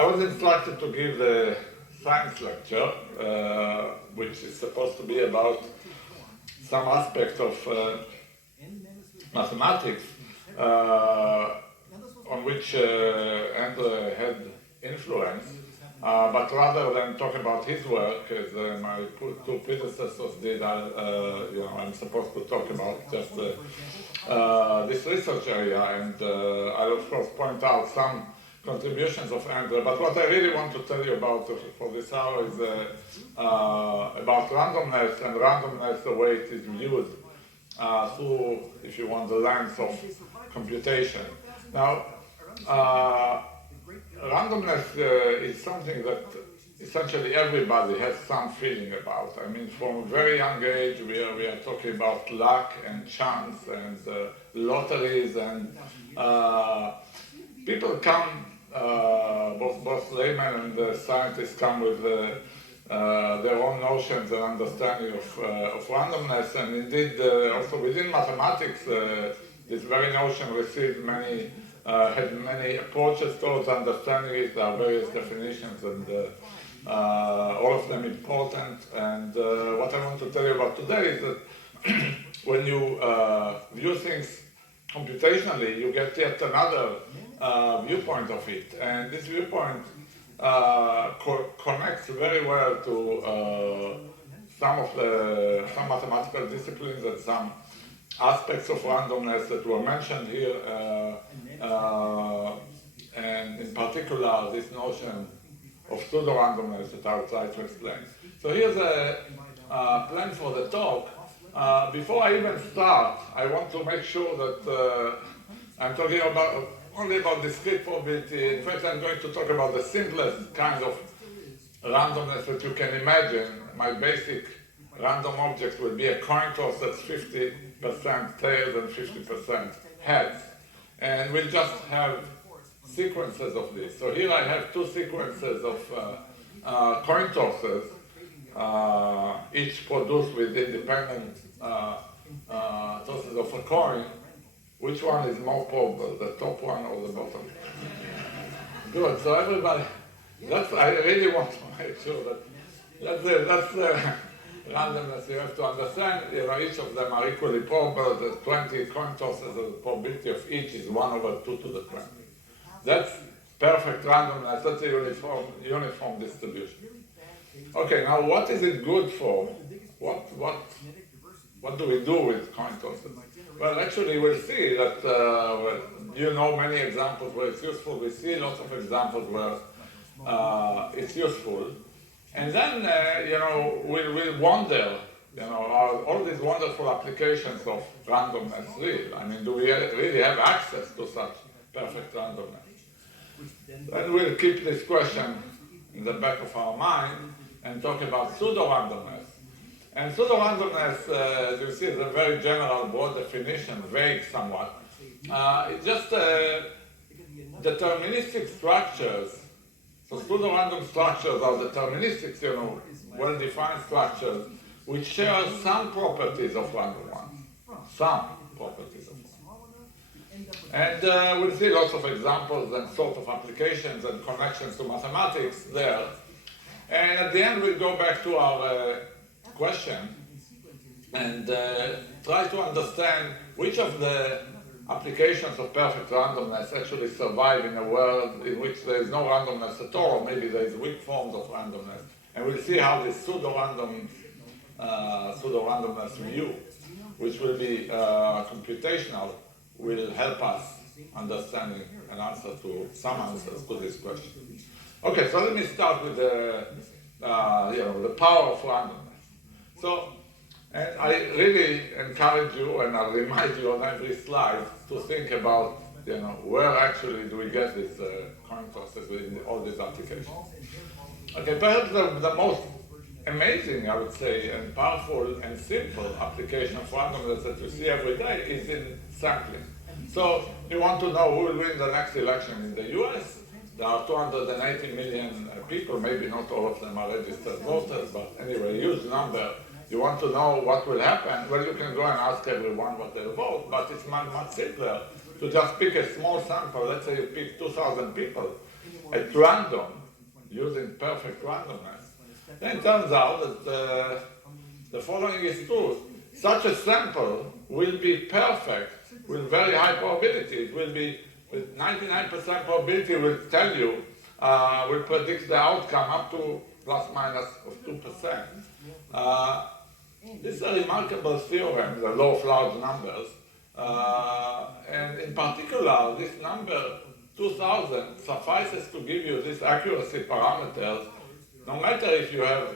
I was instructed to give the science lecture, which is supposed to be about some aspect of mathematics on which Andrew had influence, but rather than talk about his work, as my two predecessors did, I'm supposed to talk about just this research area, and I'll of course point out some contributions of Andrew, but what I really want to tell you about for this hour is about randomness, and randomness, the way it is viewed through, if you want, the lens of computation. Now, randomness is something that essentially everybody has some feeling about. I mean, from a very young age, we are talking about luck and chance and lotteries, and people come, both laymen and scientists come with their own notions and understanding of randomness, and indeed also within mathematics, this very notion received had many approaches towards understanding it. There are various definitions, and all of them important. And what I want to tell you about today is that when you view things computationally, you get yet another viewpoint of it. And this viewpoint connects very well to some mathematical disciplines and some aspects of randomness that were mentioned here, and in particular this notion of pseudo-randomness that I'll try to explain. So here's a plan for the talk. Before I even start, I want to make sure that I'm talking only about discrete probability. In fact, I'm going to talk about the simplest kind of randomness that you can imagine. My basic random object will be a coin toss that's 50% tails and 50% heads. And we'll just have sequences of this. So here I have two sequences of coin tosses, each produced with independent tosses of a coin. Which one is more probable, the top one or the bottom? Good, so everybody, I really want to make sure that that's the randomness you have to understand. Each of them are equally probable. The 20 coin tosses, the probability of each is 1/2 to the 20. That's perfect randomness. That's a uniform distribution. Okay, now what is it good for? What do we do with coin tosses? Well, actually, we'll see that many examples where it's useful. We see lots of examples where it's useful. And then, we'll wonder, are all these wonderful applications of randomness real? I mean, do we really have access to such perfect randomness? Then we'll keep this question in the back of our mind and talk about pseudo-randomness. And pseudo-randomness, as you see, is a very general, broad definition, vague somewhat. It's just deterministic structures. So pseudo-random structures are deterministic, well-defined structures, which share some properties of random ones. Some properties of random. And we'll see lots of examples and sort of applications and connections to mathematics there. And at the end, we'll go back to our question and try to understand which of the applications of perfect randomness actually survive in a world in which there is no randomness at all, or maybe there is weak forms of randomness. And we'll see how this pseudo-randomness view, which will be computational, will help us understanding an answer to some answers to this question. Okay, so let me start with the power of randomness. So, and I really encourage you, and I'll remind you on every slide, to think about, where actually do we get these coin tosses in all these applications. Okay, perhaps the most amazing, I would say, and powerful and simple application of randomness that we see every day is in sampling. So, you want to know who will win the next election in the US? There are 280 million people, maybe not all of them are registered voters, but anyway, a huge number. You want to know what will happen? Well, you can go and ask everyone what they'll vote, but it's much simpler. to just pick a small sample, let's say you pick 2,000 people at random, using perfect randomness, then it turns out that the following is true. Such a sample will be perfect with very high probability. It will be with 99% probability will tell you, will predict the outcome up to plus minus of 2%. This is a remarkable theorem, the law of large numbers. And in particular, this number 2000 suffices to give you these accuracy parameters, no matter if you have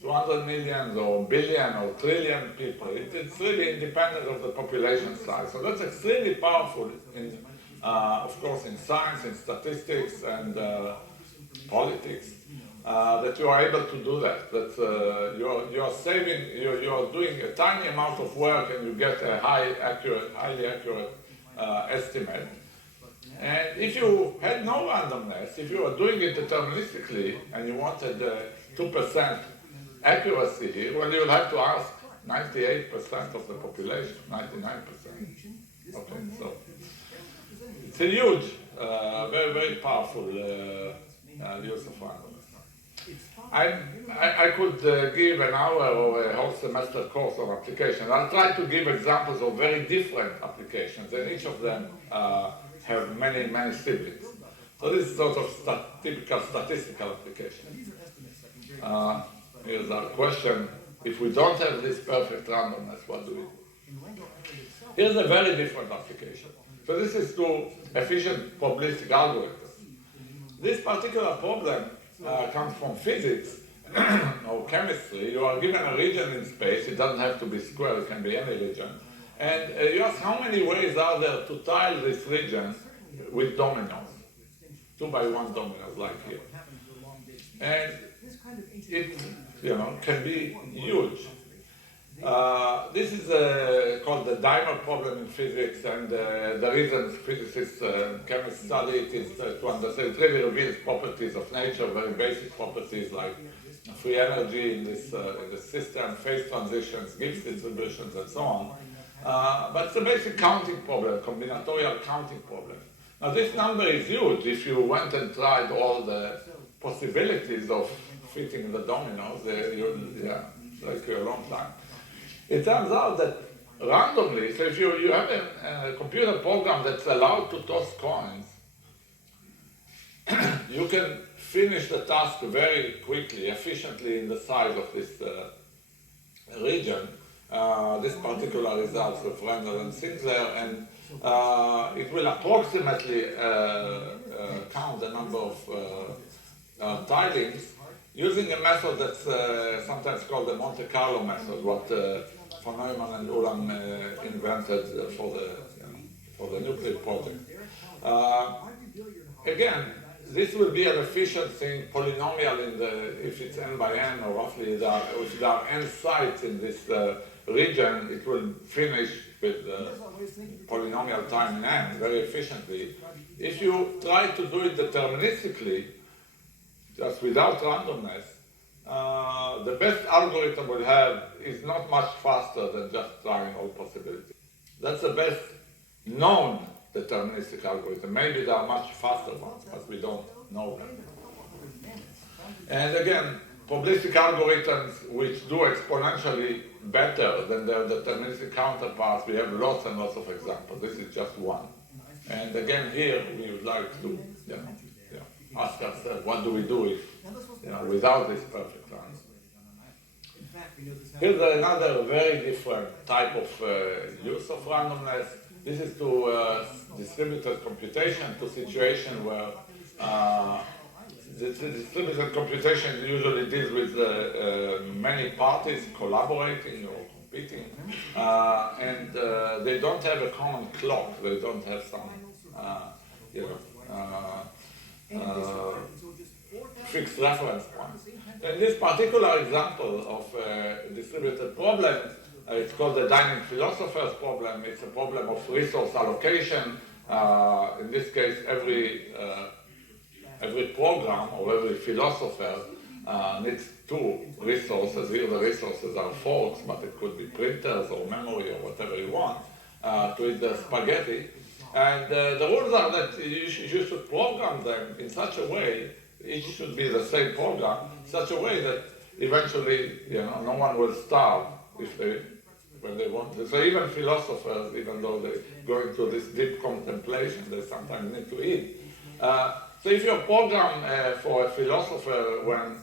200 million or billion or trillion people. It's really independent of the population size. So that's extremely powerful, in, of course, in science, in statistics, and politics, that you are able to do that. That you are saving, you are doing a tiny amount of work and you get a highly accurate estimate. And if you had no randomness, if you were doing it deterministically and you wanted 2% accuracy here, well, you will have to ask 98% of the population, 99%. Okay, so it's a huge, very, very powerful use of randomness. I could give an hour or a whole semester course on applications. I'll try to give examples of very different applications, and each of them have many, many siblings. So this is sort of typical statistical application. Here's our question: if we don't have this perfect randomness, what do we do? Here's a very different application. So this is to efficient probabilistic algorithms. This particular problem comes from physics or chemistry. You are given a region in space. It doesn't have to be square, it can be any region. And you ask how many ways are there to tile this region with dominoes, 2x1 dominoes like here. And it can be huge. This is called the dimer problem in physics, and the reason physicists and chemists study it is to understand. It really reveals properties of nature, very basic properties like free energy in this system, phase transitions, Gibbs distributions, and so on. But it's a basic counting problem, combinatorial counting problem. Now this number is huge. If you went and tried all the possibilities of fitting the dominoes, like a long time. It turns out that randomly, so if you have a computer program that's allowed to toss coins, you can finish the task very quickly, efficiently in the size of this region. This particular results of Wrangel and Sinclair, and it will approximately count the number of tilings using a method that's sometimes called the Monte Carlo method, what von Neumann and Ulam invented for the nuclear project. Again, this will be an efficient thing, polynomial if it's n by n, or roughly if there are n sites in this region, it will finish with polynomial time in n very efficiently. If you try to do it deterministically, just without randomness, the best algorithm we'll have is not much faster than just trying all possibilities. That's the best known deterministic algorithm. Maybe there are much faster ones, but we don't know them. And again, probabilistic algorithms which do exponentially better than their deterministic counterparts, we have lots and lots of examples. This is just one. And again, here we would like to ask ourselves, what do we do if, without this perfect answer? Here's another very different type of use of randomness. This is to distributed computation, to situation where the distributed computation usually deals with many parties collaborating or competing, and they don't have a common clock. They don't have some, fixed reference point. In this particular example of a distributed problem, it's called the dining philosopher's problem. It's a problem of resource allocation. In this case, every program or every philosopher needs two resources. Here the resources are forks, but it could be printers or memory or whatever you want. to eat the spaghetti. And the rules are that you should program them in such a way, each should be the same program, such a way that eventually, no one will starve when they want to. So even philosophers, even though they go into this deep contemplation, they sometimes need to eat. So if your program for a philosopher when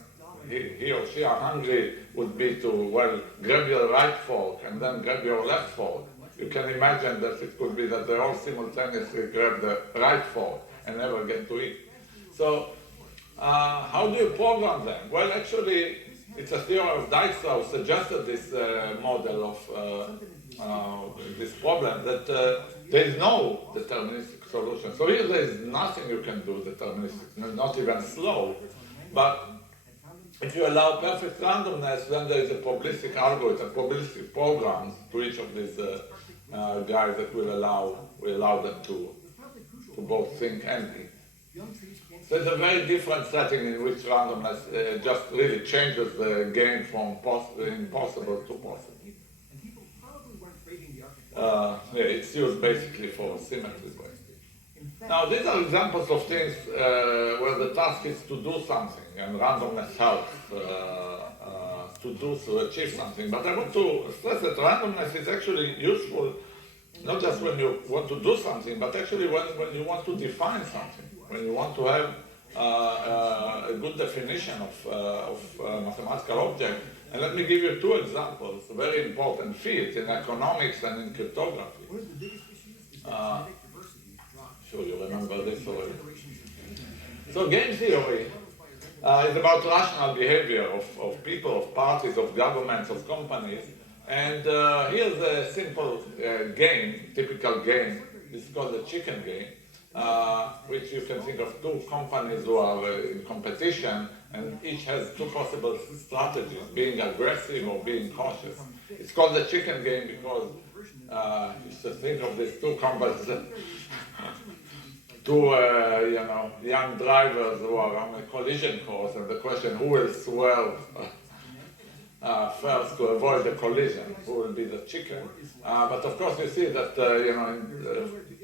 he or she are hungry would be to, well, grab your right fork and then grab your left fork, you can imagine that it could be that they all simultaneously grab the right fork and never get to eat. So how do you program them? Well, actually, it's a theory of Dijkstra who suggested this model of this problem, that there is no deterministic solution. So here there is nothing you can do deterministic, not even slow. But if you allow perfect randomness, then there is a probabilistic algorithm, probabilistic programs to each of these guys that will allow them to both think and eat. So it's a very different setting in which randomness just really changes the game from impossible to possible. It's used basically for symmetry. Now these are examples of things where the task is to do something and randomness helps to achieve something. But I want to stress that randomness is actually useful not just when you want to do something, but actually when you want to define something, when you want to have a good definition of a mathematical object. And let me give you two examples, very important fields in economics and in cryptography. Sure you remember this already. So game theory is about rational behavior of people, of parties, of governments, of companies. And here's a simple game, typical game. This is called the chicken game, which you can think of two companies who are in competition, and each has two possible strategies, being aggressive or being cautious. It's called the chicken game because you should think of these two companies, two young drivers who are on a collision course, and the question, who will swerve first to avoid the collision, who will be the chicken. But of course you see that,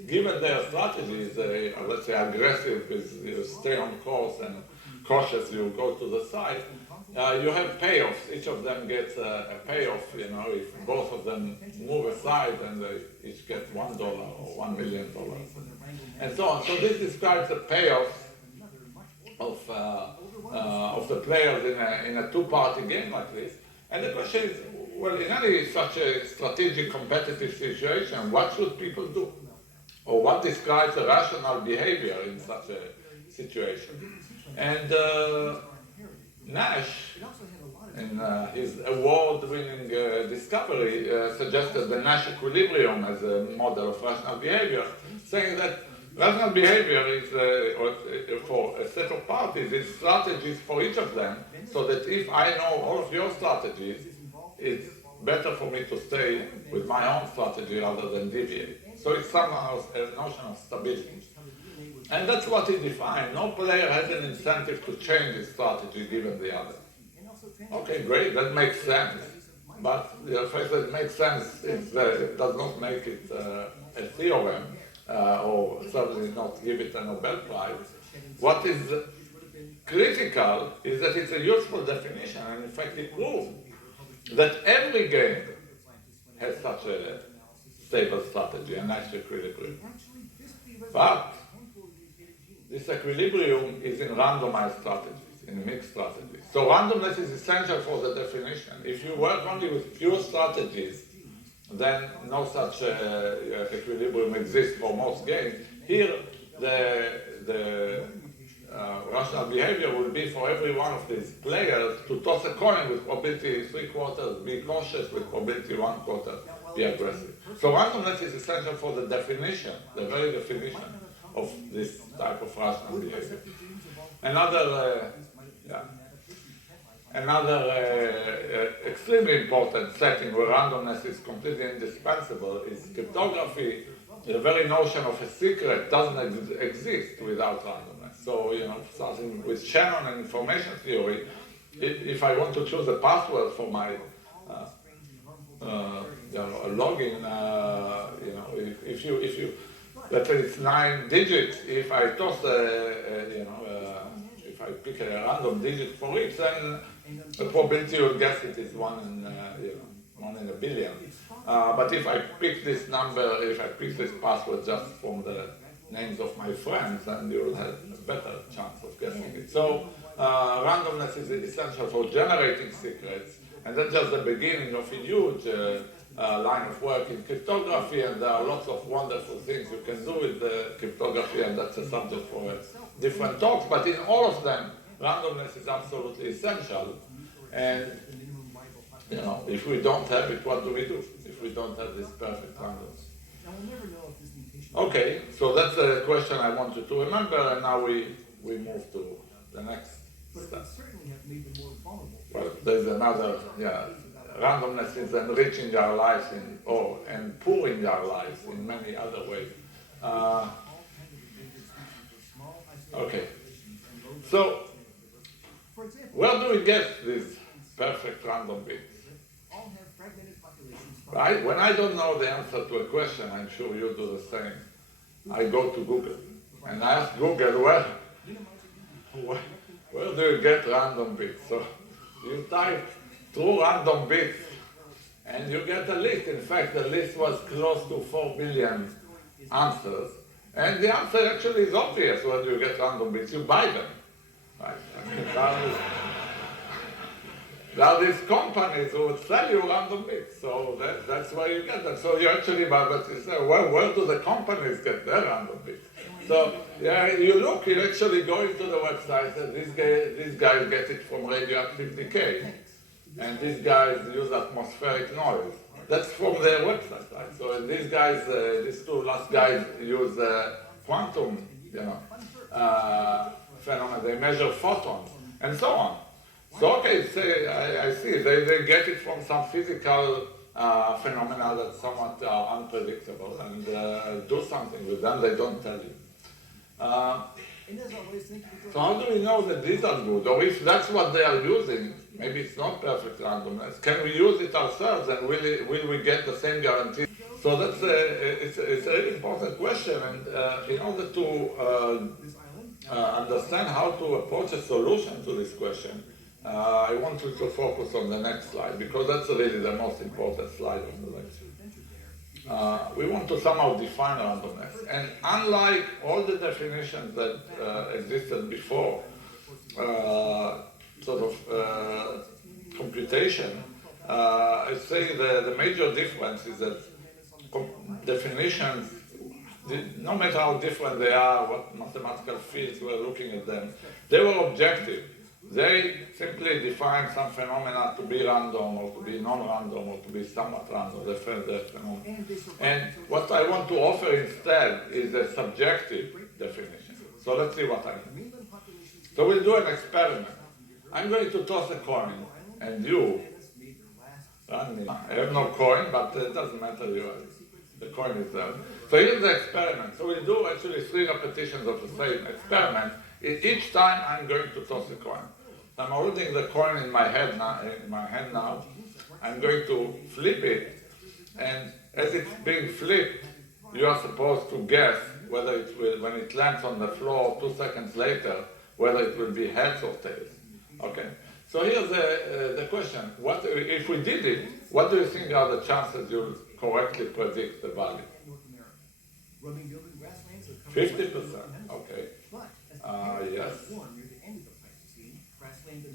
given their strategies, let's say aggressive is you stay on course and cautious you go to the side, you have payoffs. Each of them gets a payoff, if both of them move aside, then they each get $1 or $1 million and so on. So this describes the payoffs of the players in a two-party game like this. And the question is, well, in any such a strategic competitive situation, what should people do? Or what describes a rational behavior in such a situation? And Nash, in his award-winning discovery, suggested the Nash equilibrium as a model of rational behavior, saying that rational behavior is, for a set of parties, is strategies for each of them, so that if I know all of your strategies, it's better for me to stay with my own strategy rather than deviate. So it's somehow a notion of stability. And that's what he defined. No player has an incentive to change his strategy given the other. Okay, great, that makes sense. But the fact that it makes sense does not make it a theorem. Or certainly not give it a Nobel Prize. What is critical is that it's a useful definition, and in fact it proves that every game has such a stable strategy, a nice equilibrium. But this equilibrium is in randomized strategies, in mixed strategies. So randomness is essential for the definition. If you work only with pure strategies, then no such equilibrium exists for most games. Here, the rational behavior will be for every one of these players to toss a coin with probability 3/4, be cautious, with probability 1/4, be aggressive. So randomness is essential for the definition, the very definition of this type of rational behavior. Another extremely important setting where randomness is completely indispensable is cryptography. The very notion of a secret doesn't exist without randomness. So, starting with Shannon and information theory, if I want to choose a password for my login, if you, let's say it's 9 digits, if I toss if I pick a random digit for it, then the probability you'll guess it is 1 in a billion. But if I pick this number, if I pick this password just from the names of my friends, then you'll have a better chance of guessing it. So randomness is essential for generating secrets, and that's just the beginning of a huge line of work in cryptography, and there are lots of wonderful things you can do with cryptography, and that's a subject for different talks. But in all of them, randomness is absolutely essential. And if we don't have it, what do we do? If we don't have this perfect randomness. Okay, so that's a question I want you to remember, and now we move to the next step. Well, there's another, randomness is enriching our lives and pouring our lives in many other ways. Okay, so where do we get these perfect random bits? Right? When I don't know the answer to a question, I'm sure you do the same. I go to Google and I ask Google, where do you get random bits? So you type true random bits and you get a list. In fact, the list was close to 4 billion answers. And the answer actually is obvious. Where do you get random bits? You buy them. Right? There are these companies who would sell you random bits, so that's where you get them. So you actually, but you say, well, where do the companies get their random bits? So you look, you actually go into the website, and these guys get it from radioactive decay, and these guys use atmospheric noise. That's from their website, right? So these guys, these two last guys use quantum, phenomena. They measure photons and so on. So okay, say I see they get it from some physical phenomena that somewhat are unpredictable, and do something with them. They don't tell you. So how do we know that these are good, or if that's what they are using? Maybe it's not perfect randomness. Can we use it ourselves, and will we get the same guarantee? So that's it's a really important question, and in order to understand how to approach a solution to this question, I want you to focus on the next slide, because that's really the most important slide of the lecture. We want to somehow define randomness, and unlike all the definitions that existed before, computation, I'd say the major difference is that definitions, no matter how different they are, what mathematical fields were looking at them, they were objective. They simply define some phenomena to be random, or to be non-random, or to be somewhat random, the phenomena. And what I want to offer instead is a subjective definition. So let's see what I mean. So we'll do an experiment. I'm going to toss a coin, and you, I have no coin, but it doesn't matter, the coin is there. So here's the experiment. So we'll do actually 3 repetitions of the same experiment. Each time I'm going to toss a coin. I'm holding the coin in my hand now. I'm going to flip it, and as it's being flipped, you are supposed to guess whether it will, when it lands on the floor 2 seconds later, whether it will be heads or tails. Okay. So here's the question: what if we did it? What do you think are the chances you'll correctly predict the value? 50%. Okay. Yes.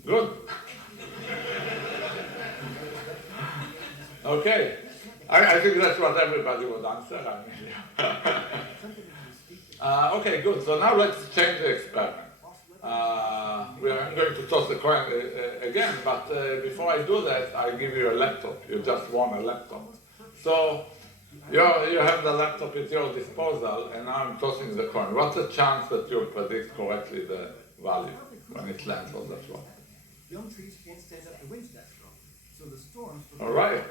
Good. Okay. I think that's what everybody would answer. Okay, good. So now let's change the experiment. I'm going to toss the coin again, but before I do that, I give you a laptop. You just won a laptop. So you have the laptop at your disposal, and now I'm tossing the coin. What's the chance that you'll predict correctly the value when it lands on the floor? Young trees can't stand up to winds that strong, so the storms... All right.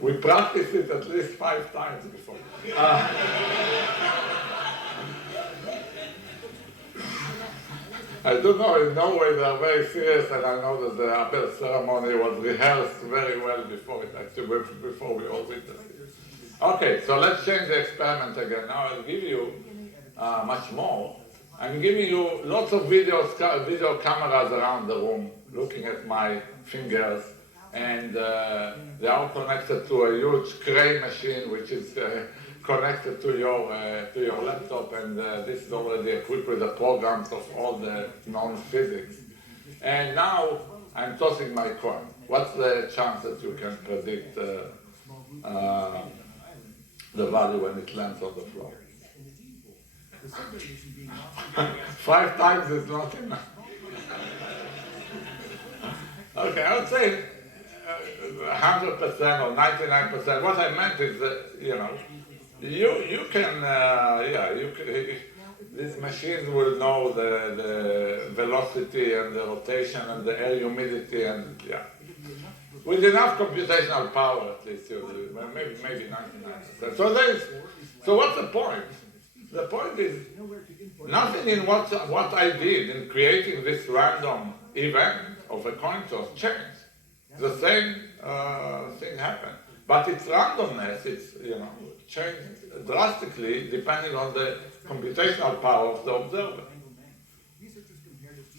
We practiced it at least 5 times before. I don't know, in Norway they are very serious, and I know that the Abel ceremony was rehearsed very well before we all witnessed it. Okay, so let's change the experiment again. Now I'll give you much more. I'm giving you lots of video cameras around the room, looking at my fingers, and they are connected to a huge crane machine, which is connected to your laptop, and this is already equipped with the programs of all the known physics. And now I'm tossing my coin. What's the chance that you can predict the value when it lands on the floor? 5 times is not enough. Okay, I would say 100% or 99%. What I meant is that, you can, these machines will know the velocity and the rotation and the air humidity and, with enough computational power, at least, maybe 99%. So what's the point? The point is, nothing in what I did in creating this random event of a coin toss changed. The same thing happened. But its randomness, changed drastically depending on the computational power of the observer.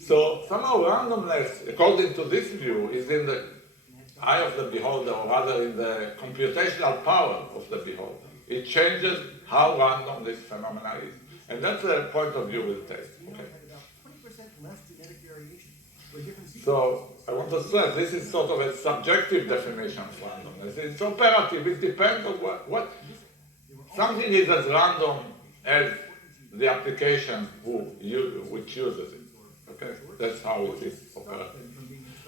So somehow randomness, according to this view, is in the eye of the beholder, or rather in the computational power of the beholder. It changes how random this phenomena is. And that's the point of view we'll take. Okay. So I want to stress, this is sort of a subjective definition of randomness. It's operative, it depends on what something is as random as the application which uses it. Okay, that's how it is operative.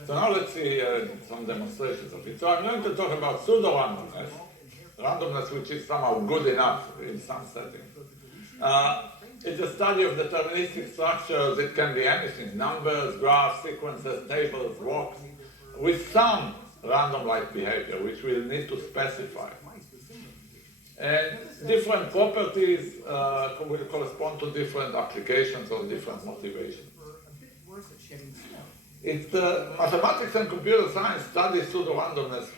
So now let's see some demonstrations of it. So I'm going to talk about pseudo-randomness, randomness which is somehow good enough in some settings. It's a study of deterministic structures. It can be anything, numbers, graphs, sequences, tables, walks, with some random-like behavior, which we'll need to specify. And different properties will correspond to different applications or different motivations. Mathematics and computer science study pseudo-randomness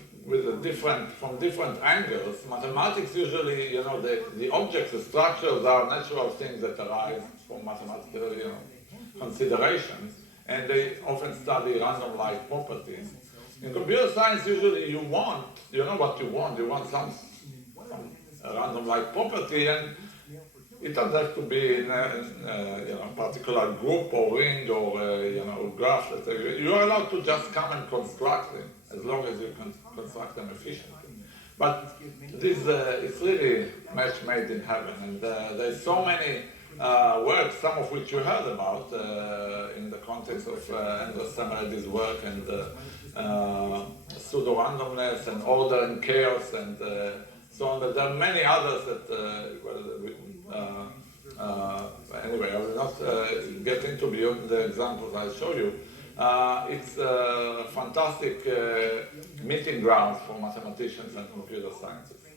from different angles. Mathematics usually, the objects, the structures are natural things that arise from mathematical, considerations, and they often study random-like properties. In computer science, usually you want some random-like property, and it doesn't have to be in a particular group or ring or graph. You are allowed to just come and construct them, as long as you can construct them efficiently. But this is really match made in heaven, and there's so many works, some of which you heard about in the context of Andreas Semmeredy's work, and pseudo-randomness and order and chaos and so on. But there are many others that anyway, I will not get into beyond the examples I'll show you. It's a fantastic meeting ground for mathematicians and computer scientists.